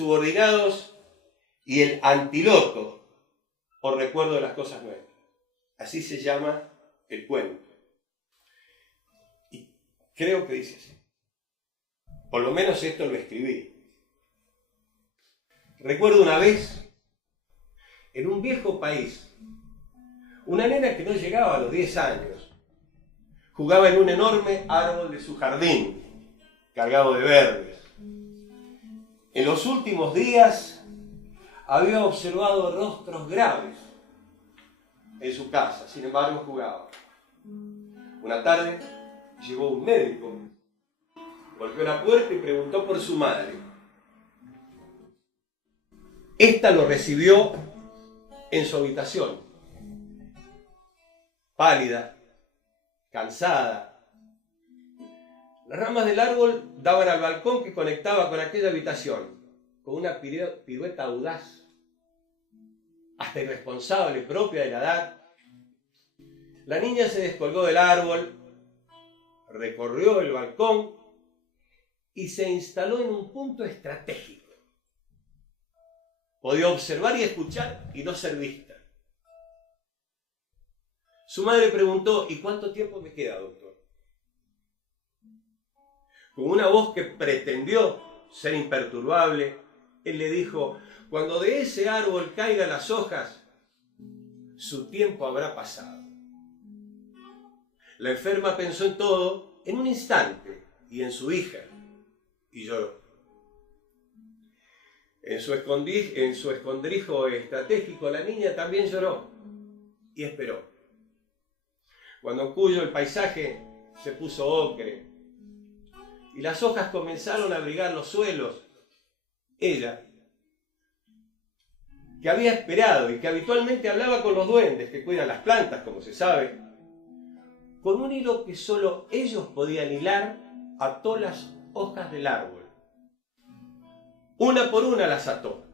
insubordinados y el antiloto, o recuerdo de las cosas nuestras. Así se llama el cuento. Y creo que dice así. Por lo menos esto lo escribí. Recuerdo una vez, en un viejo país, una nena que no llegaba a los 10 años, jugaba en un enorme árbol de su jardín, cargado de verdes. En los últimos días había observado rostros graves en su casa, sin embargo jugaba. Una tarde llegó un médico, golpeó la puerta y preguntó por su madre. Esta lo recibió en su habitación, pálida, cansada. Las ramas del árbol daban al balcón que conectaba con aquella habitación, con una pirueta audaz, hasta irresponsable, propia de la edad. La niña se descolgó del árbol, recorrió el balcón y se instaló en un punto estratégico. Podía observar y escuchar y no ser vista. Su madre preguntó: ¿y cuánto tiempo me queda, doctor? Con una voz que pretendió ser imperturbable, él le dijo: cuando de ese árbol caigan las hojas, su tiempo habrá pasado. La enferma pensó en todo en un instante y en su hija, y lloró. En su escondrijo estratégico, la niña también lloró y esperó. Cuando en Cuyo el paisaje se puso ocre y las hojas comenzaron a abrigar los suelos, ella, que había esperado y que habitualmente hablaba con los duendes que cuidan las plantas, como se sabe, con un hilo que solo ellos podían hilar, ató las hojas del árbol. Una por una las ató.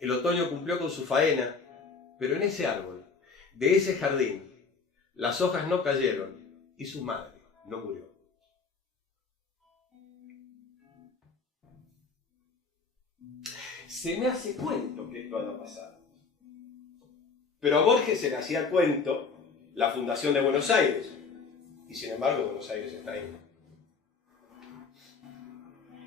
El otoño cumplió con su faena, pero en ese árbol, de ese jardín, las hojas no cayeron y su madre no murió. Se me hace cuento que esto haya pasado. Pero a Borges se le hacía cuento la fundación de Buenos Aires. Y sin embargo, Buenos Aires está ahí.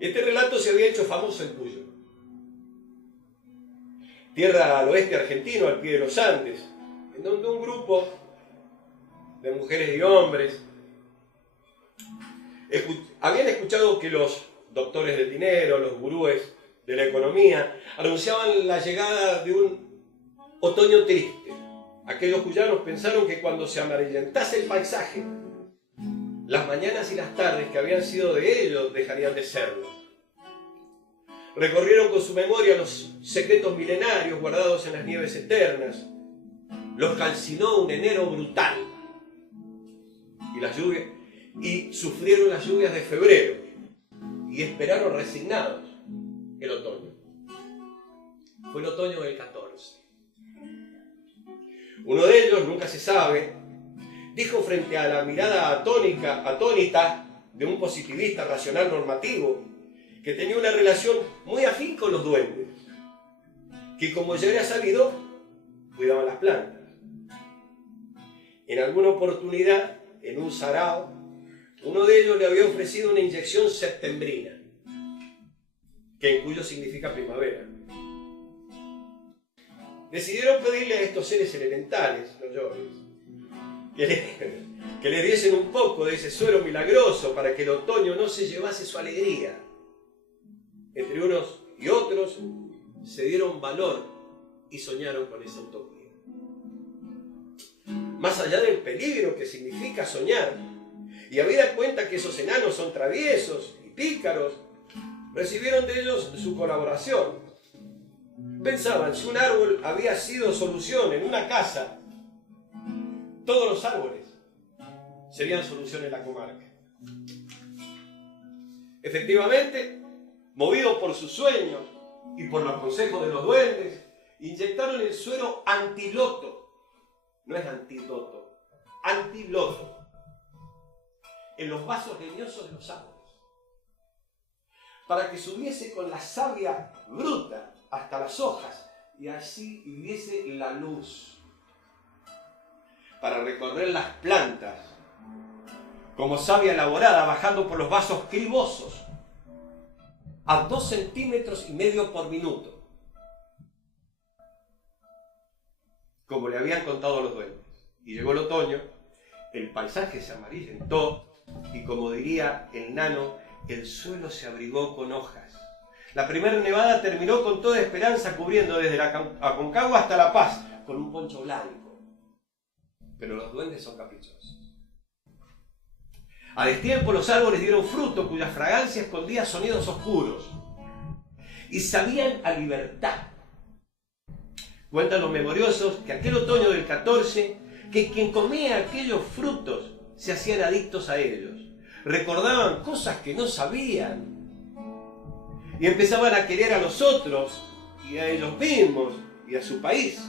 Este relato se había hecho famoso en Cuyo, tierra al oeste argentino, al pie de los Andes, en donde un grupo de mujeres y hombres habían escuchado que los doctores del dinero, los gurúes de la economía, anunciaban la llegada de un otoño triste. Aquellos cuyanos pensaron que cuando se amarillentase el paisaje, las mañanas y las tardes que habían sido de ellos dejarían de serlo. Recorrieron con su memoria los secretos milenarios guardados en las nieves eternas. Los calcinó un enero brutal. Y sufrieron las lluvias de febrero. Y esperaron resignados el otoño. Fue el otoño del 14. Uno de ellos, nunca se sabe, dijo frente a la mirada atónita de un positivista racional normativo que tenía una relación muy afín con los duendes, que como ya era sabido, cuidaban las plantas. En alguna oportunidad, en un sarao, uno de ellos le había ofrecido una inyección septembrina, que en Cuyo significa primavera. Decidieron pedirle a estos seres elementales, los llores, que le diesen un poco de ese suero milagroso para que el otoño no se llevase su alegría. Entre unos y otros se dieron valor y soñaron con esa utopía. Más allá del peligro que significa soñar, y habida cuenta que esos enanos son traviesos y pícaros, recibieron de ellos su colaboración. Pensaban, si un árbol había sido solución en una casa, todos los árboles serían solución en la comarca. Efectivamente, movidos por sus sueños y por los consejos de los duendes, inyectaron el suero antiloto, no es antídoto, antiloto, en los vasos leñosos de los árboles. para que subiese con la savia bruta hasta las hojas y así viese la luz, para recorrer las plantas como savia elaborada, bajando por los vasos cribosos a 2,5 centímetros por minuto, como le habían contado los duendes. Y llegó el otoño, el paisaje se amarillentó y, como diría el nano, el suelo se abrigó con hojas. La primera nevada terminó con toda esperanza, cubriendo desde la Aconcagua hasta La Paz con un poncho blanco. Pero los duendes son caprichosos. A destiempo los árboles dieron fruto cuya fragancia escondía sonidos oscuros y sabían a libertad. Cuentan los memoriosos que aquel otoño del 14, que quien comía aquellos frutos se hacían adictos a ellos. Recordaban cosas que no sabían y empezaban a querer a los otros y a ellos mismos y a su país.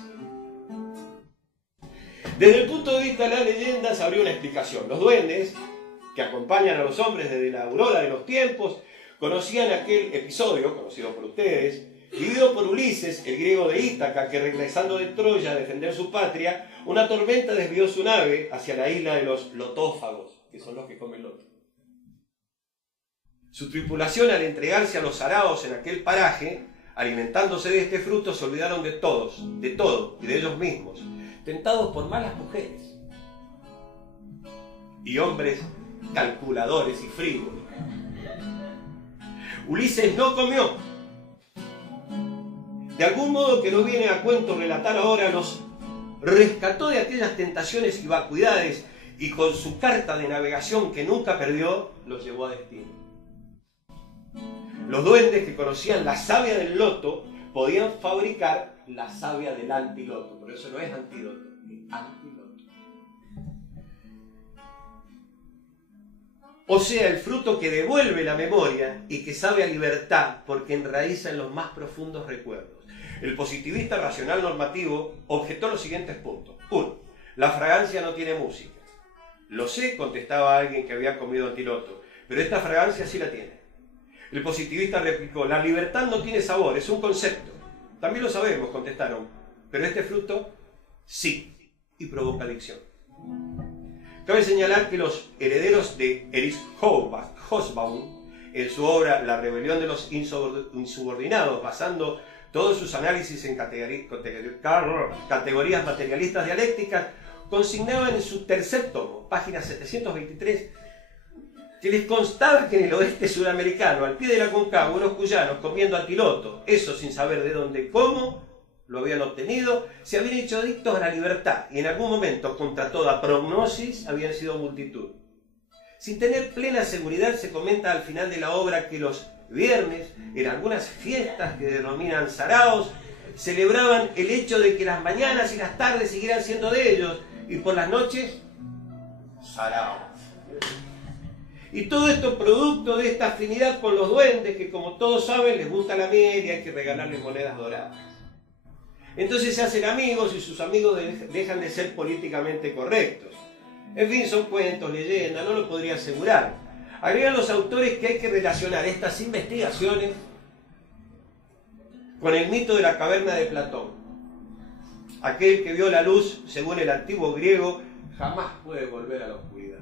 Desde el punto de vista de las leyendas habría una explicación. Los duendes, que acompañan a los hombres desde la aurora de los tiempos, conocían aquel episodio, conocido por ustedes, vivido por Ulises, el griego de Ítaca, que regresando de Troya a defender su patria, una tormenta desvió su nave hacia la isla de los lotófagos, que son los que comen loto. Su tripulación, al entregarse a los saraos en aquel paraje, alimentándose de este fruto, se olvidaron de todos, de todo y de ellos mismos, tentados por malas mujeres y hombres calculadores y frívolos. Ulises no comió. De algún modo que no viene a cuento relatar ahora, los rescató de aquellas tentaciones y vacuidades y con su carta de navegación que nunca perdió, los llevó a destino. Los duendes, que conocían la savia del loto, podían fabricar la savia del antiloto. Por eso no es antídoto, es antiloto. O sea, el fruto que devuelve la memoria y que sabe a libertad porque enraiza en los más profundos recuerdos. El positivista racional normativo objetó los siguientes puntos. 1. La fragancia no tiene música. Lo sé, contestaba alguien que había comido antiloto, pero esta fragancia sí la tiene. El positivista replicó, la libertad no tiene sabor, es un concepto. También lo sabemos, contestaron, pero este fruto sí, y provoca adicción. Cabe señalar que los herederos de Erich Hobsbawm, en su obra La rebelión de los insubordinados, basando todos sus análisis en categorías materialistas dialécticas, consignaban en su tercer tomo, página 723, que les constaba que en el oeste sudamericano, al pie de la Aconcagua, unos cuyanos comiendo antiloto, eso sin saber de dónde, cómo lo habían obtenido, se habían hecho adictos a la libertad y en algún momento, contra toda prognosis, habían sido multitud. Sin tener plena seguridad, se comenta al final de la obra que los viernes, en algunas fiestas que denominan saraos, celebraban el hecho de que las mañanas y las tardes siguieran siendo de ellos y por las noches, saraos. Y todo esto producto de esta afinidad con los duendes que, como todos saben, les gusta la miel y hay que regalarles monedas doradas. Entonces se hacen amigos y sus amigos dejan de ser políticamente correctos. En fin, son cuentos, leyendas, no lo podría asegurar. Agregan los autores que hay que relacionar estas investigaciones con el mito de la caverna de Platón. Aquel que vio la luz, según el antiguo griego, jamás puede volver a la oscuridad.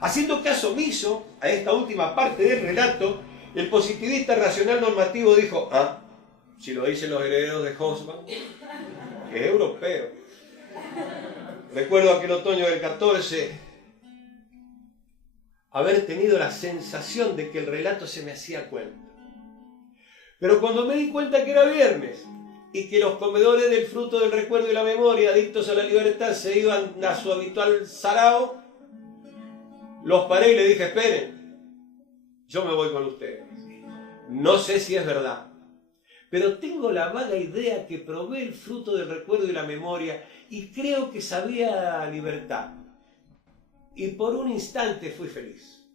Haciendo caso omiso a esta última parte del relato, el positivista racional normativo dijo, si lo dicen los herederos de Hobsbawm, que es europeo. Recuerdo aquel otoño del 14, haber tenido la sensación de que el relato se me hacía cuento. Pero cuando me di cuenta que era viernes y que los comedores del fruto del recuerdo y la memoria, adictos a la libertad, se iban a su habitual sarao, los paré y le dije, esperen, yo me voy con ustedes. No sé si es verdad, pero tengo la vaga idea que probé el fruto del recuerdo y la memoria y creo que sabía a libertad. Y por un instante fui feliz.